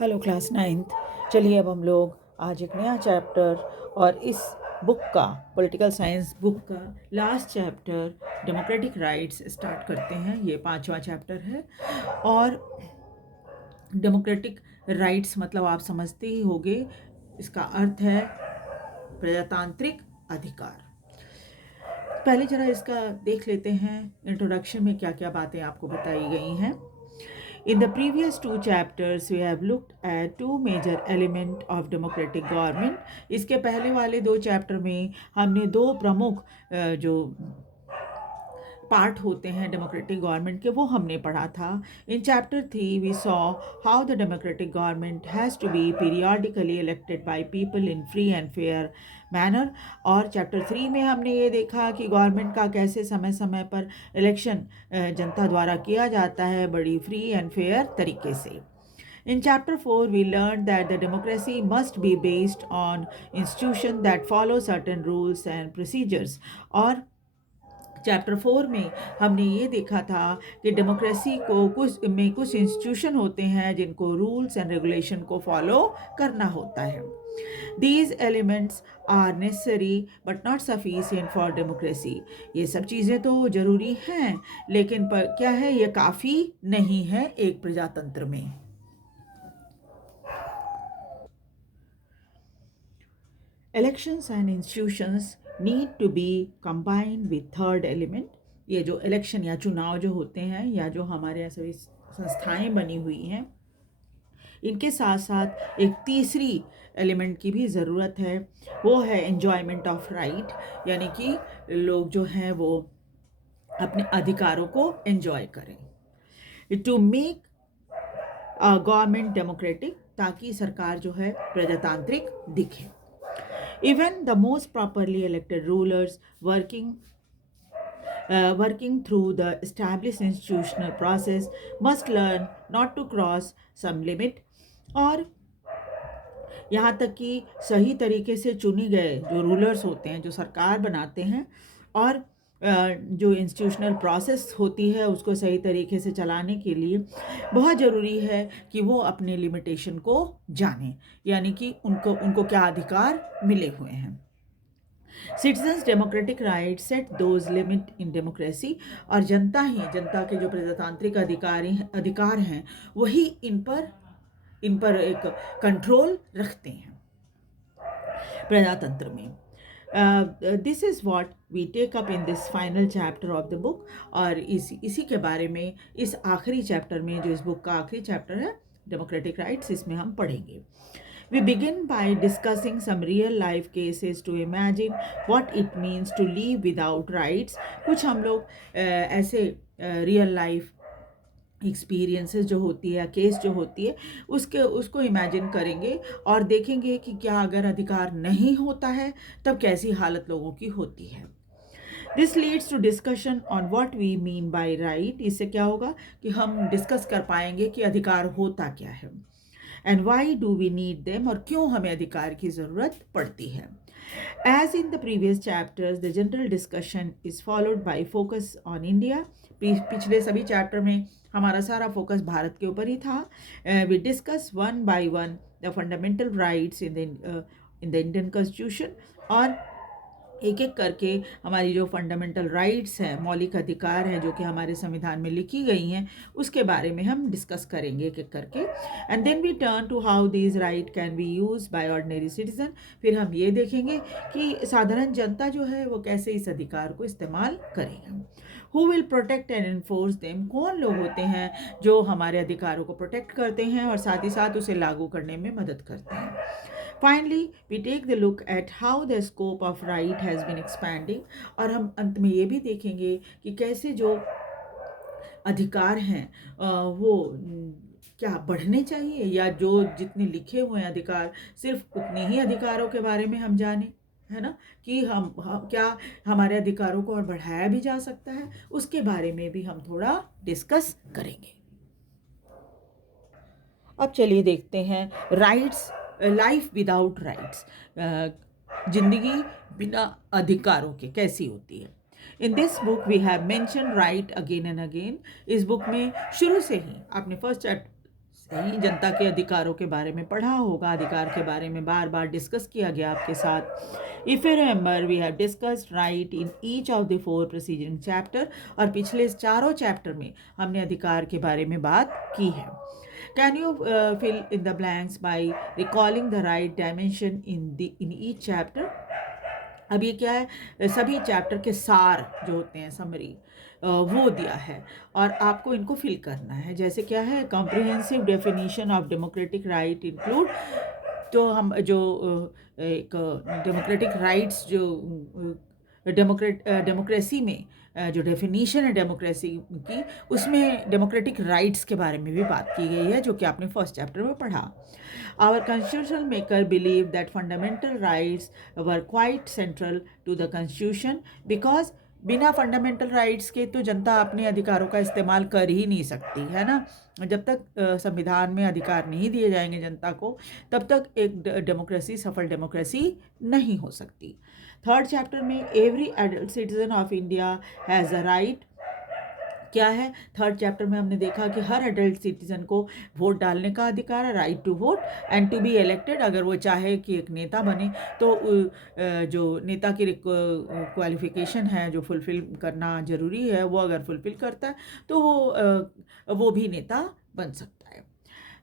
Hello class 9th। चलिए अब हम लोग आज एक नया चैप्टर और इस बुक का पॉलिटिकल साइंस बुक का last chapter democratic rights start करते हैं। ये 5वां चैप्टर है और डेमोक्रेटिक राइट्स मतलब आप समझते ही होंगे, इसका अर्थ है प्रजातांत्रिक अधिकार। पहले जरा इसका देख लेते हैं इंट्रोडक्शन में क्या क्या बातें आपको बताई गई हैं। In the previous two chapters, we have looked at two major elements of democratic government. इसके पहले वाले 2 चैप्टर में हमने 2 प्रमुख जो पार्ट होते हैं डेमोक्रेटिक गवर्नमेंट के वो हमने पढ़ा था। In chapter 3 we saw how the democratic government has to be periodically elected by people in free and fair manner. और चैप्टर 3 में हमने ये देखा कि गवर्नमेंट का कैसे समय समय पर इलेक्शन जनता द्वारा किया जाता है बड़ी फ्री एंड फेयर तरीके से। In chapter 4, we learned that the democracy must be based on institutions that follow certain rules and procedures. और चैप्टर 4 में हमने ये देखा था कि डेमोक्रेसी को कुछ इंस्टीट्यूशन होते हैं जिनको रूल्स एंड रेगुलेशन को फॉलो करना होता है। These elements are necessary but not sufficient for democracy. ये सब चीज़ें तो ज़रूरी हैं लेकिन क्या है, ये काफ़ी नहीं है एक प्रजातंत्र में। Elections and institutions need to be combined with third element. ये जो इलेक्शन या चुनाव जो होते हैं या जो हमारे यहाँ सभी संस्थाएं बनी हुई हैं, इनके साथ साथ एक तीसरी एलिमेंट की भी ज़रूरत है, वो है एन्जॉयमेंट ऑफ राइट, यानी कि लोग जो हैं वो अपने अधिकारों को एंजॉय करें। टू मेक गवर्नमेंट डेमोक्रेटिक, ताकि सरकार जो है प्रजातांत्रिक दिखे। Even the most properly elected rulers working through the established institutional process must learn not to cross some limit. और यहाँ तक कि सही तरीके से चुनी गए जो रूलर्स होते हैं, जो सरकार बनाते हैं, और जो इंस्टीट्यूशनल प्रोसेस होती है उसको सही तरीके से चलाने के लिए बहुत ज़रूरी है कि वो अपने लिमिटेशन को जानें, यानी कि उनको क्या अधिकार मिले हुए हैं। Citizens democratic right set those limit in democracy, और जनता के जो प्रजातांत्रिक अधिकार हैं वही इन पर एक कंट्रोल रखते हैं प्रजातंत्र में। This is what we take up in this final chapter of the book. और इसी के बारे में इस आखिरी चैप्टर में, जो इस बुक का आखिरी चैप्टर है डेमोक्रेटिक राइट्स, इसमें हम पढ़ेंगे। We begin by discussing some real life cases to imagine what it means to live without rights. कुछ हम लोग ऐसे रियल लाइफ एक्सपीरियंसेस जो होती है, केस जो होती है, उसको इमेजिन करेंगे और देखेंगे कि क्या अगर अधिकार नहीं होता है तब कैसी हालत लोगों की होती है। This leads to discussion on what we mean by right. इससे क्या होगा कि हम डिस्कस कर पाएंगे कि अधिकार होता क्या है, and why do we need them, और क्यों हमें अधिकार की ज़रूरत पड़ती है। As in the previous chapters, the general discussion is followed by focus on India. पिछले सभी चैप्टर में हमारा सारा फोकस भारत के ऊपर ही था। We discuss one by one the fundamental rights in the Indian Constitution, और एक एक करके हमारी जो फंडामेंटल राइट्स हैं, मौलिक अधिकार हैं जो कि हमारे संविधान में लिखी गई हैं, उसके बारे में हम डिस्कस करेंगे एक एक करके। And then we turn to how these right can be use by ordinary citizen. फिर हम ये देखेंगे कि साधारण जनता जो है वो कैसे इस अधिकार को इस्तेमाल करेगा। Who will protect and enforce them, कौन लोग होते हैं जो हमारे अधिकारों को प्रोटेक्ट करते हैं और साथ ही साथ उसे लागू करने में मदद करते हैं। Finally, we take the look at how the scope of right has been expanding, और हम अंत में ये भी देखेंगे कि कैसे जो अधिकार हैं वो क्या बढ़ने चाहिए, या जो जितने लिखे हुए हैं अधिकार सिर्फ उतने ही अधिकारों के बारे में हम जाने, है ना, कि हम क्या हमारे अधिकारों को और बढ़ाया भी जा सकता है, उसके बारे में भी हम थोड़ा डिस्कस करेंगे। अब चलिए देखते हैं राइट्स, लाइफ विदाउट राइट्स, जिंदगी बिना अधिकारों के कैसी होती है। In this book we have mention right again and again. इस बुक में शुरू से ही आपने फर्स्ट सही जनता के अधिकारों के बारे में पढ़ा होगा, अधिकार के बारे में बार बार डिस्कस किया गया आपके साथ। If you remember we have discussed right in each of the 4 preceding chapter, और पिछले इस चारों चैप्टर में हमने अधिकार के बारे में बात की है। Can you fill in the blanks by recalling the right dimension in each chapter. अब ये क्या है, सभी चैप्टर के सार जो होते हैं, समरी, वो दिया है और आपको इनको फिल करना है। जैसे क्या है, comprehensive definition of democratic right include, तो हम जो एक डेमोक्रेटिक राइट्स जो डेमोक्रेसी में जो डेफिनीशन है डेमोक्रेसी की, उसमें डेमोक्रेटिक राइट्स के बारे में भी बात की गई है, जो कि आपने फर्स्ट चैप्टर में पढ़ा। Our constitutional maker believed that fundamental rights were quite central to the constitution because बिना फंडामेंटल राइट्स के तो जनता अपने अधिकारों का इस्तेमाल कर ही नहीं सकती है ना। जब तक संविधान में अधिकार नहीं दिए जाएंगे जनता को, तब तक एक डेमोक्रेसी सफल डेमोक्रेसी नहीं हो सकती। थर्ड चैप्टर में every adult citizen of India has a right, क्या है, थर्ड चैप्टर में हमने देखा कि हर एडल्ट सिटीजन को वोट डालने का अधिकार है, right to vote and to be elected. अगर वो चाहे कि एक नेता बने तो जो नेता की क्वालिफिकेशन है जो फुलफिल करना ज़रूरी है, वो अगर फुलफिल करता है तो वो भी नेता बन सकता है।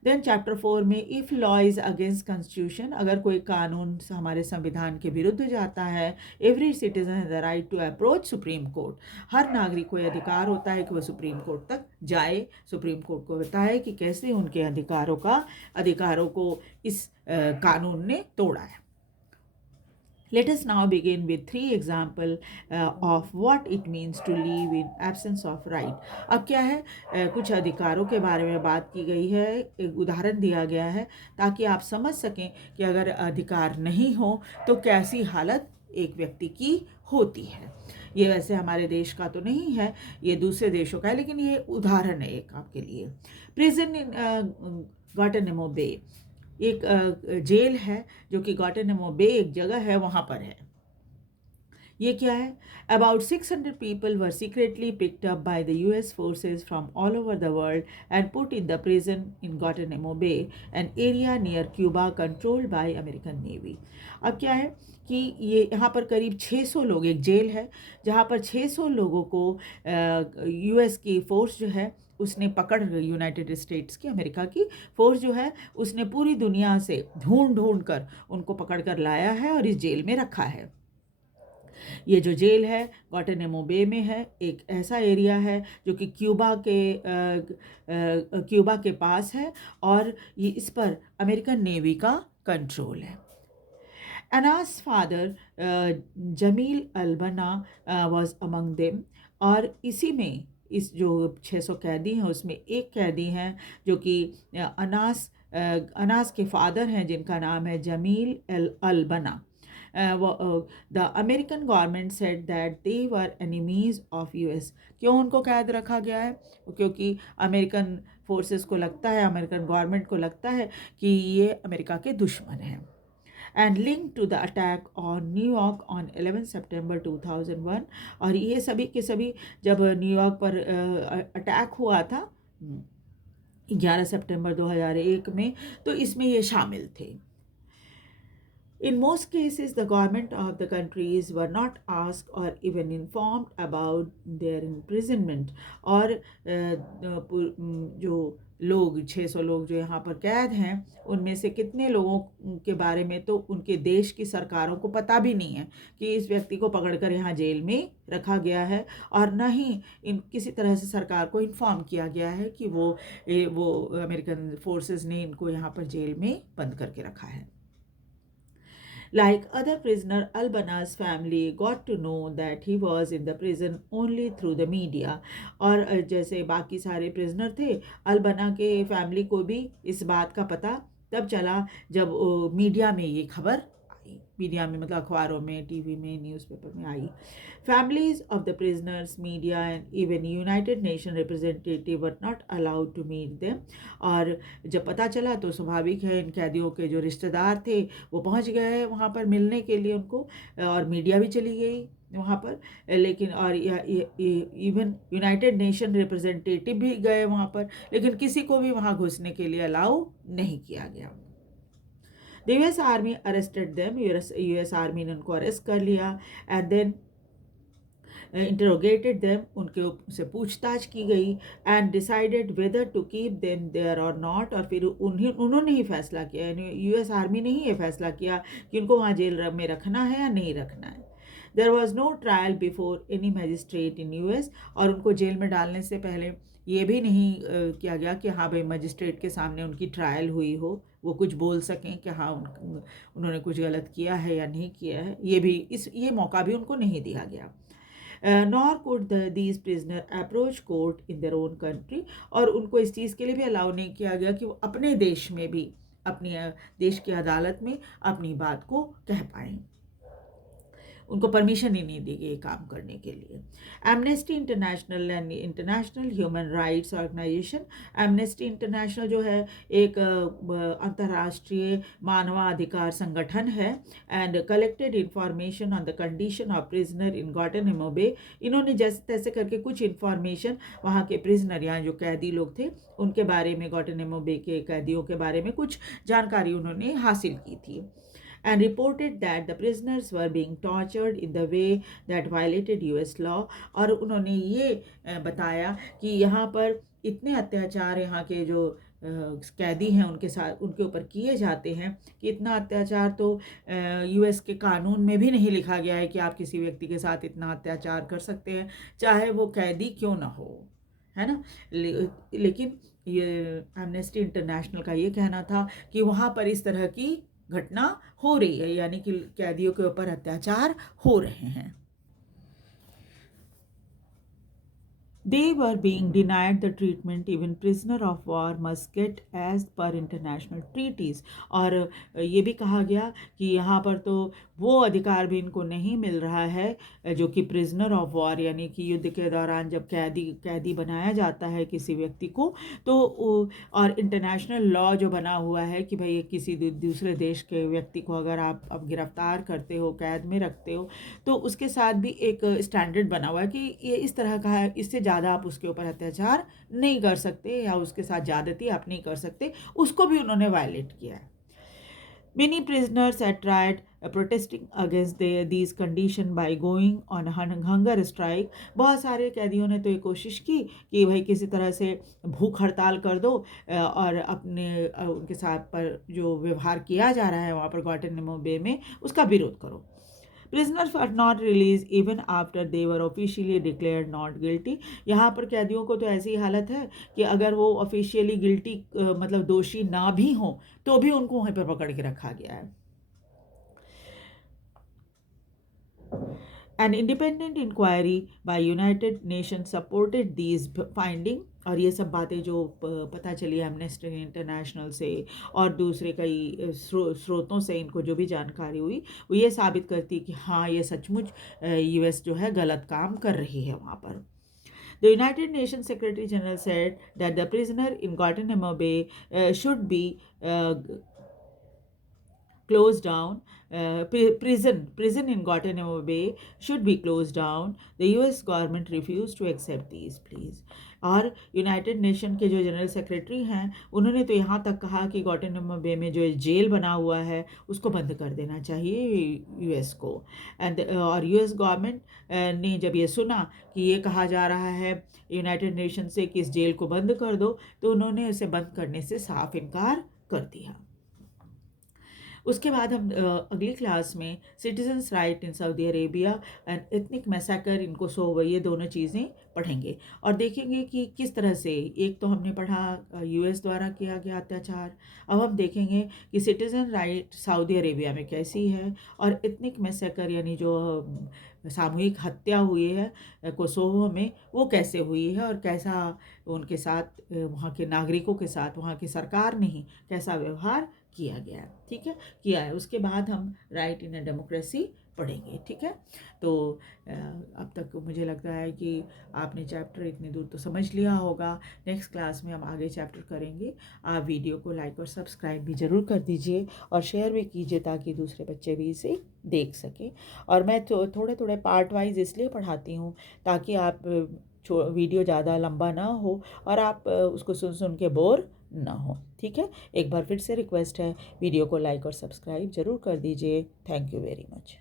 देन चैप्टर 4 में if law is against constitution, अगर कोई कानून हमारे संविधान के विरुद्ध जाता है, every citizen has the right to approach Supreme Court, हर नागरिक को अधिकार होता है कि वह सुप्रीम कोर्ट तक जाए, सुप्रीम कोर्ट को बताए कि कैसे उनके अधिकारों को इस कानून ने तोड़ा है। Let us now begin with 3 examples of what it means to live in absence of right. अब क्या है, कुछ अधिकारों के बारे में बात की गई है, एक उदाहरण दिया गया है ताकि आप समझ सकें कि अगर अधिकार नहीं हो तो कैसी हालत एक व्यक्ति की होती है। ये वैसे हमारे देश का तो नहीं है, ये दूसरे देशों का है, लेकिन ये उदाहरण है एक आपके लिए। प्रिजन इन ग्वांटानामो बे, एक जेल है जो कि ग्वांटानामो बे एक जगह है, वहाँ पर है। ये क्या है, about 600 people were secretly picked up by the US forces from all over the world and put in the prison in Guantanamo Bay, an area near Cuba controlled by American Navy. अब क्या है कि ये यहाँ पर करीब 600 लोग, एक जेल है जहाँ पर 600 लोगों को US की फोर्स जो है उसने पकड़, यूनाइटेड स्टेट्स की, अमेरिका की फोर्स जो है उसने पूरी दुनिया से ढूंढ कर उनको पकड़ कर लाया है और इस जेल में रखा है। ये जो जेल है ग्वांटानामो बे में है, एक ऐसा एरिया है जो कि क्यूबा के पास है और ये इस पर अमेरिकन नेवी का कंट्रोल है। Anas father Jamil Albanna was among them, और इसी में इस जो 600 कैदी हैं उसमें एक कैदी हैं जो कि अनास के फादर हैं जिनका नाम है Jamil Albanna. The American government said that they were enemies of US. क्यों उनको कैद रखा गया है? क्योंकि अमेरिकन फोर्सेस को लगता है, अमेरिकन गवर्नमेंट को लगता है कि ये अमेरिका के दुश्मन हैं। And link to the attack on New York on 11 सितंबर 2001, और ये सभी के सभी जब न्यूयॉर्क पर अटैक हुआ था 11 सितंबर 2001 में, तो इसमें ये शामिल थे। In most cases, the government of the countries were not asked or even informed about their imprisonment. और जो लोग 600 लोग जो यहाँ पर कैद हैं, उनमें से कितने लोगों के बारे में तो उनके देश की सरकारों को पता भी नहीं है कि इस व्यक्ति को पकड़कर यहाँ जेल में रखा गया है, और न ही किसी तरह से सरकार को इन्फॉर्म किया गया है कि वो अमेरिकन फोर्सेस ने इनको यहाँ पर जेल में बंद करके रखा है। Like other prisoner, Albana's family got to know that he was in the prison only through the media. और जैसे बाकी सारे prisoner थे, अल्बना के फैमिली को भी इस बात का पता तब चला जब मीडिया में ये खबर आई, मीडिया में मतलब अखबारों में, टीवी में, न्यूज़पेपर में आई। Families of the prisoners, media and even United Nations representative were not allowed to meet them. और जब पता चला तो स्वाभाविक है इन कैदियों के जो रिश्तेदार थे वो पहुंच गए वहाँ पर मिलने के लिए उनको, और मीडिया भी चली गई, वहाँ पर, लेकिन और इवन यूनाइटेड नेशन रिप्रेजेंटेटिव भी गए वहाँ पर, लेकिन किसी को भी वहाँ घुसने के लिए अलाउ नहीं किया गया। The US army arrested them, US army ने उनको अरेस्ट कर लिया एंड देन इंटरोगेटेड देम, उनके से पूछताछ की गई and decided whether to keep them there और नॉट, और फिर उन्होंने ही फैसला किया, यानी यूएस आर्मी ने ही ये फैसला किया कि उनको वहाँ जेल में रखना है या नहीं रखना है। There was no trial before any magistrate in US, और उनको जेल में डालने से पहले ये भी नहीं किया गया कि हाँ भाई मजिस्ट्रेट के सामने उनकी ट्रायल हुई हो, वो कुछ बोल सकें कि हाँ उन्होंने कुछ गलत किया है या नहीं किया है, ये मौका भी उनको नहीं दिया गया। Nor could these prisoner approach court in their own country, और उनको इस चीज़ के लिए भी अलाउ नहीं किया गया कि वो अपने देश में भी, अपनी देश की अदालत में अपनी बात को कह पाएँ, उनको परमिशन ही नहीं दी गई काम करने के लिए। Amnesty International and international human rights organization, Amnesty International जो है एक अंतर्राष्ट्रीय मानवाधिकार संगठन है, and collected information on the condition of prisoner in Guantanamo Bay, इन्होंने जैसे तैसे करके कुछ इंफॉर्मेशन वहाँ के प्रिजनर, यहाँ जो कैदी लोग थे उनके बारे में, ग्वांटानामो बे के कैदियों के बारे में कुछ जानकारी उन्होंने हासिल की थी, and reported that the prisoners were being tortured in the way that violated US law, और उन्होंने ये बताया कि यहाँ पर इतने अत्याचार यहाँ के जो कैदी हैं उनके साथ, उनके ऊपर किए जाते हैं कि इतना अत्याचार तो यूएस के कानून में भी नहीं लिखा गया है कि आप किसी व्यक्ति के साथ इतना अत्याचार कर सकते हैं, चाहे वो कैदी क्यों ना हो, है ना। लेकिन ये एमनेस्टी इंटरनेशनल का ये कहना था कि वहाँ पर इस तरह की घटना हो रही है, यानी कि कैदियों के ऊपर अत्याचार हो रहे हैं। They were being denied the treatment even prisoner of war must get as per international treaties, और ये भी कहा गया कि यहाँ पर तो वो अधिकार भी इनको नहीं मिल रहा है जो कि प्रिजनर ऑफ वॉर, यानी कि युद्ध के दौरान जब कैदी बनाया जाता है किसी व्यक्ति को, तो और इंटरनेशनल लॉ जो बना हुआ है कि भाई किसी दूसरे देश के व्यक्ति को अगर आप अब गिरफ्तार करते हो, कैद में रखते हो, तो उसके साथ भी एक स्टैंडर्ड बना हुआ है कि ये इस तरह का है, इससे ज़्यादा आप उसके ऊपर अत्याचार नहीं कर सकते या उसके साथ ज़्यादती आप नहीं कर सकते, उसको भी उन्होंने वायलेट किया है। Many prisoners had tried protesting against these conditions by going on hunger strike. बहुत सारे कैदियों ने तो ये कोशिश की कि भाई किसी तरह से भूख हड़ताल कर दो और अपने उनके साथ पर जो व्यवहार किया जा रहा है वहाँ पर ग्वांटानामो बे में, उसका विरोध करो। Prisoners were not released even after they were officially declared not guilty. यहाँ पर कैदियों को तो ऐसी हालत है कि अगर वो ऑफिशियली गिल्टी मतलब दोषी ना भी हों तो भी उनको वहीं पर पकड़ के रखा गया है। An independent inquiry by United Nations supported these findings, और ये सब बातें जो पता चली एमनेस्टी इंटरनेशनल से और दूसरे कई स्रोतों से इनको जो भी जानकारी हुई, वो ये साबित करती कि हाँ ये सचमुच यूएस जो है गलत काम कर रही है वहाँ पर। The United Nations Secretary General said that the prisoner in Guantanamo Bay should be closed down. Prison in Guantanamo Bay should be closed down. The US government refused to accept these pleas. और United nation के जो general secretary हैं उन्होंने तो यहाँ तक कहा कि ग्वांटानामो बे में जो जेल बना हुआ है उसको बंद कर देना चाहिए यूएस को। और यूएस गवर्नमेंट ने जब ये सुना कि ये कहा जा रहा है यूनाइटेड नेशन से कि इस जेल को बंद कर दो, तो उन्होंने उसे बंद करने से साफ इनकार कर दिया। उसके बाद हम अगली क्लास में citizens right in Saudi Arabia and ethnic massacre in Kosovo, ये दोनों चीज़ें पढ़ेंगे और देखेंगे कि किस तरह से, एक तो हमने पढ़ा यूएस द्वारा किया गया अत्याचार, अब हम देखेंगे कि सिटीज़न राइट सऊदी अरेबिया में कैसी है और एथनिक मैसेकर यानी जो सामूहिक हत्या हुई है कोसोवो में वो कैसे हुई है और कैसा उनके साथ वहाँ के नागरिकों के साथ वहाँ की सरकार ने ही कैसा व्यवहार किया गया है, ठीक है, किया है। उसके बाद हम राइट इन अ डेमोक्रेसी पढ़ेंगे, ठीक है। तो अब तक मुझे लगता है कि आपने चैप्टर इतनी दूर तो समझ लिया होगा। नेक्स्ट क्लास में हम आगे चैप्टर करेंगे। आप वीडियो को लाइक और सब्सक्राइब भी ज़रूर कर दीजिए और शेयर भी कीजिए ताकि दूसरे बच्चे भी इसे देख सकें। और मैं तो थोड़े थोड़े पार्ट वाइज इसलिए पढ़ाती हूँ ताकि आप वीडियो ज़्यादा लंबा ना हो और आप उसको सुन सुन के बोर ना हो, ठीक है। एक बार फिर से रिक्वेस्ट है, वीडियो को लाइक और सब्सक्राइब ज़रूर कर दीजिए। Thank you very much.